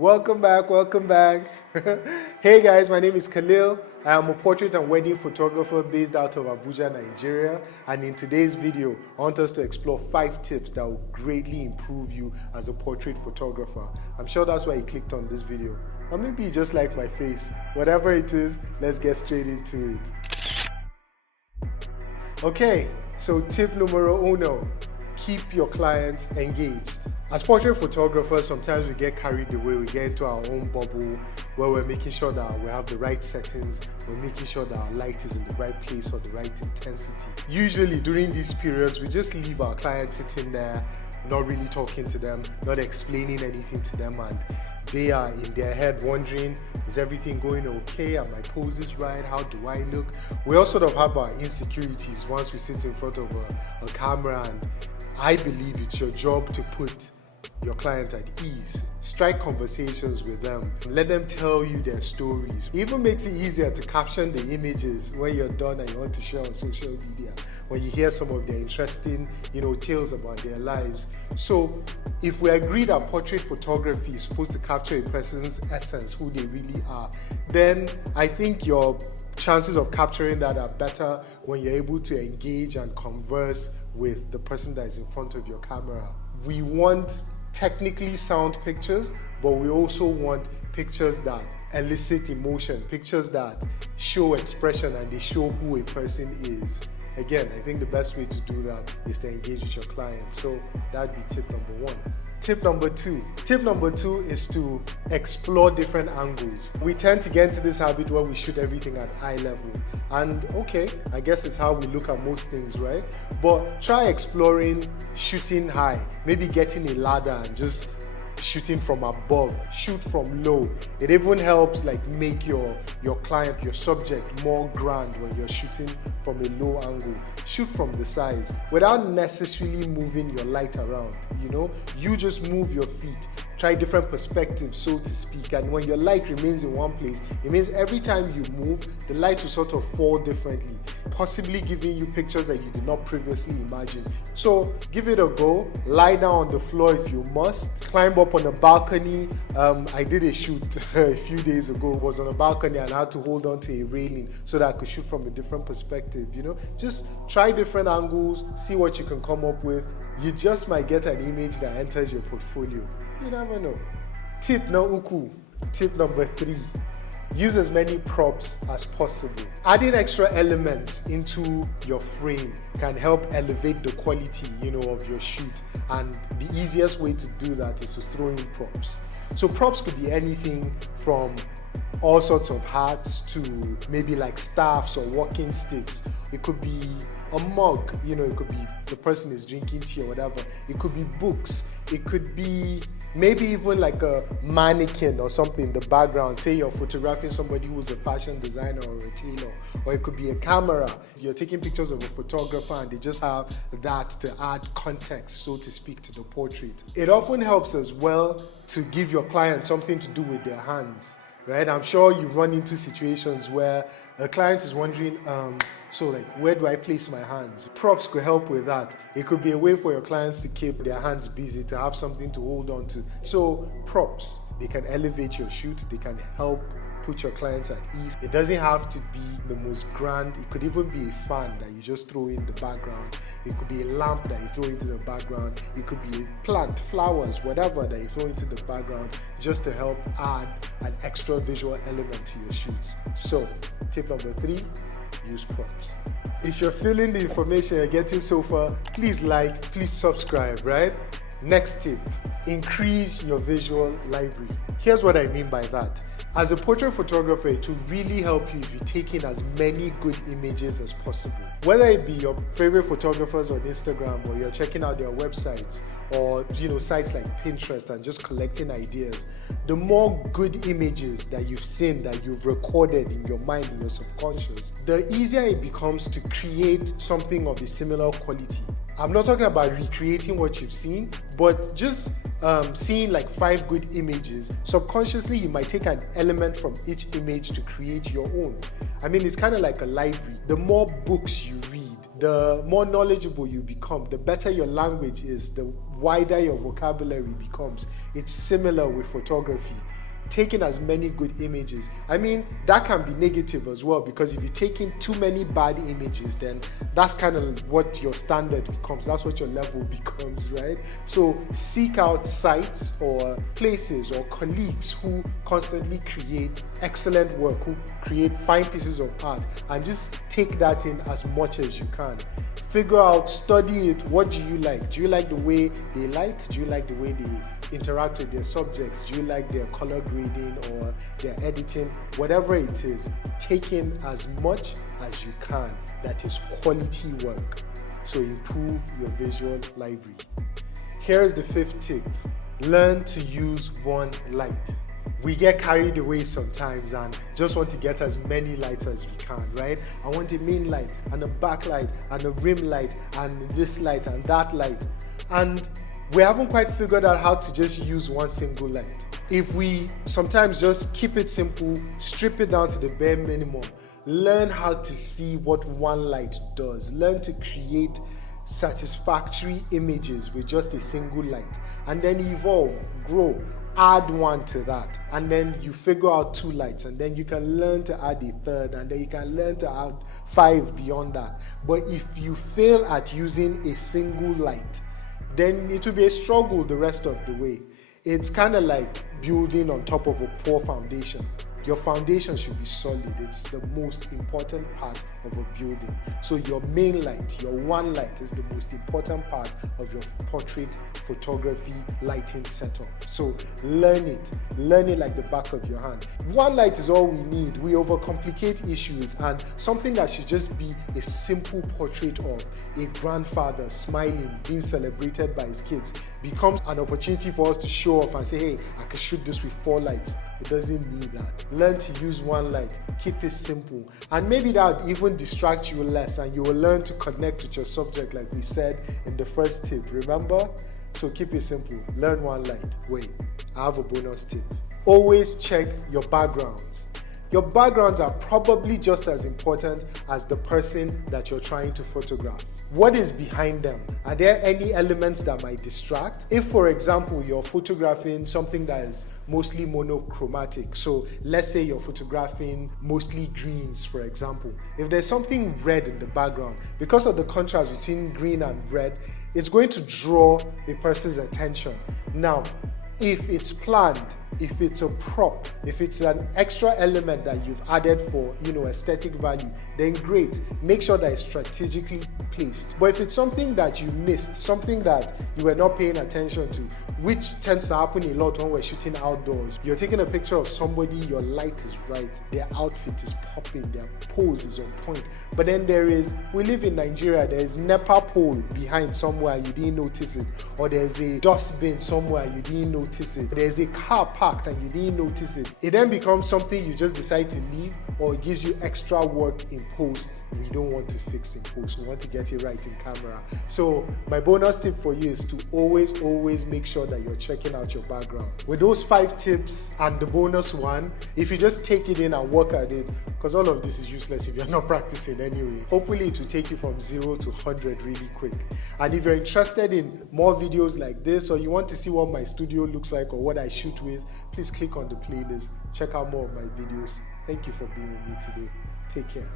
Welcome back, welcome back. Hey guys, my name is Khalil. I am a portrait and wedding photographer based out of Abuja, Nigeria. And in today's video, I want us to explore 5 tips that will greatly improve you as a portrait photographer. I'm sure that's why you clicked on this video. Or maybe you just like my face. Whatever it is, let's get straight into it. Okay, so tip numero uno. Keep your clients engaged. As portrait photographers, sometimes we get carried away, we get into our own bubble where we're making sure that we have the right settings, we're making sure that our light is in the right place or the right intensity. Usually during these periods, we just leave our clients sitting there, not really talking to them, not explaining anything to them, and they are in their head wondering, is everything going okay? Are my poses right? How do I look? We all sort of have our insecurities once we sit in front of a camera, and I believe it's your job to put your client at ease. Strike conversations with them. Let them tell you their stories. It even makes it easier to caption the images when you're done and you want to share on social media, when you hear some of their interesting, tales about their lives. So if we agree that portrait photography is supposed to capture a person's essence, who they really are, then I think your chances of capturing that are better when you're able to engage and converse with the person that is in front of your camera. We want technically sound pictures, but we also want pictures that elicit emotion, pictures that show expression and they show who a person is. Again, I think the best way to do that is to engage with your client. So that'd be tip number 1. Tip number 2. Tip number 2 is to explore different angles. We tend to get into this habit where we shoot everything at eye level. And okay, I guess it's how we look at most things, right? But try exploring shooting high, maybe getting a ladder and just shooting from above, shoot from low. It even helps make your client, your subject more grand when you're shooting from a low angle. Shoot from the sides without necessarily moving your light around. You just move your feet. Try different perspectives, so to speak, and when your light remains in one place, it means every time you move, the light will sort of fall differently, possibly giving you pictures that you did not previously imagine. So give it a go. Lie down on the floor if you must. Climb up on a balcony. I did a shoot a few days ago. It was on a balcony and I had to hold on to a railing so that I could shoot from a different perspective. Just try different angles, see what you can come up with. You just might get an image that enters your portfolio. You never know. Tip number 3. Use as many props as possible. Adding extra elements into your frame can help elevate the quality, of your shoot. And the easiest way to do that is to throw in props. So props could be anything from all sorts of hats to maybe staffs or walking sticks. It could be a mug, it could be the person is drinking tea or whatever. It could be books. It could be maybe even a mannequin or something in the background. Say you're photographing somebody who's a fashion designer or a tailor. Or it could be a camera. You're taking pictures of a photographer and they just have that to add context, so to speak, to the portrait. It often helps as well to give your client something to do with their hands. Right? I'm sure you run into situations where a client is wondering, where do I place my hands? Props could help with that. It could be a way for your clients to keep their hands busy, to have something to hold on to. So props, they can elevate your shoot, they can help put your clients at ease. It doesn't have to be the most grand. It could even be a fan that you just throw in the background. It could be a lamp that you throw into the background. It could be a plant, flowers, whatever that you throw into the background just to help add an extra visual element to your shoots. So tip number 3, use props. If you're feeling the information you're getting so far, please please subscribe, right? Next tip, increase your visual library. Here's what I mean by that. As a portrait photographer, it will really help you if you take in as many good images as possible. Whether it be your favorite photographers on Instagram, or you're checking out their websites, or sites like Pinterest and just collecting ideas, the more good images that you've seen, that you've recorded in your mind, in your subconscious, the easier it becomes to create something of a similar quality. I'm not talking about recreating what you've seen, but just seeing 5 good images. Subconsciously, you might take an element from each image to create your own. It's kind of like a library. The more books you read, the more knowledgeable you become, the better your language is, the wider your vocabulary becomes. It's similar with photography. Taking as many good images. I mean, that can be negative as well, because if you're taking too many bad images, then that's kind of what your standard becomes. That's what your level becomes, right? So seek out sites or places or colleagues who constantly create excellent work, who create fine pieces of art, and just take that in as much as you can. Figure out, study it. What do you like? Do you like the way they light? Do you like the way they interact with their subjects? Do you like their color grading or their editing? Whatever it is, take in as much as you can that is quality work. So improve your visual library. Here's the 5th tip. Learn to use one light. We get carried away sometimes and just want to get as many lights as we can, right? I want a main light and a backlight and a rim light and this light and that light. And we haven't quite figured out how to just use one single light. If we sometimes just keep it simple, strip it down to the bare minimum, learn how to see what one light does, learn to create satisfactory images with just a single light, and then evolve, grow, add one to that, and then you figure out 2 lights, and then you can learn to add a 3rd, and then you can learn to add 5 beyond that. But if you fail at using a single light, then it will be a struggle the rest of the way. It's kind of like building on top of a poor foundation. Your foundation should be solid. It's the most important part of a building. So your main light, your one light, is the most important part of your portrait photography lighting setup. So learn it like the back of your hand. One light is all we need. We overcomplicate issues, and something that should just be a simple portrait of a grandfather smiling, being celebrated by his kids, becomes an opportunity for us to show off and say, hey, I can shoot this with 4 lights. It doesn't need that. Learn to use one light, keep it simple, and maybe that would even distract you less, and you will learn to connect with your subject like we said in the first tip, remember? So keep it simple, learn one light. Wait, I have a bonus tip. Always check your backgrounds. Your backgrounds are probably just as important as the person that you're trying to photograph. What is behind them? Are there any elements that might distract? If, for example, you're photographing something that is mostly monochromatic, so let's say you're photographing mostly greens, for example. If there's something red in the background, because of the contrast between green and red, it's going to draw a person's attention. Now, if it's planned, if it's a prop, if it's an extra element that you've added for, aesthetic value, then great. Make sure that it's strategically placed. But if it's something that you missed, something that you were not paying attention to, which tends to happen a lot when we're shooting outdoors. You're taking a picture of somebody, your light is right, their outfit is popping, their pose is on point. But then we live in Nigeria, there's NEPA pole behind somewhere, you didn't notice it. Or there's a dustbin somewhere, you didn't notice it. There's a car parked and you didn't notice it. It then becomes something you just decide to leave, or it gives you extra work in post. We don't want to fix in post, we want to get it right in camera. So my bonus tip for you is to always make sure that you're checking out your background. With those 5 tips and the bonus one, if you just take it in and work at it, because all of this is useless if you're not practicing anyway, hopefully it will take you from 0 to 100 really quick. And if you're interested in more videos like this, or you want to see what my studio looks like or what I shoot with, please click on the playlist, check out more of my videos. Thank you for being with me today. Take care.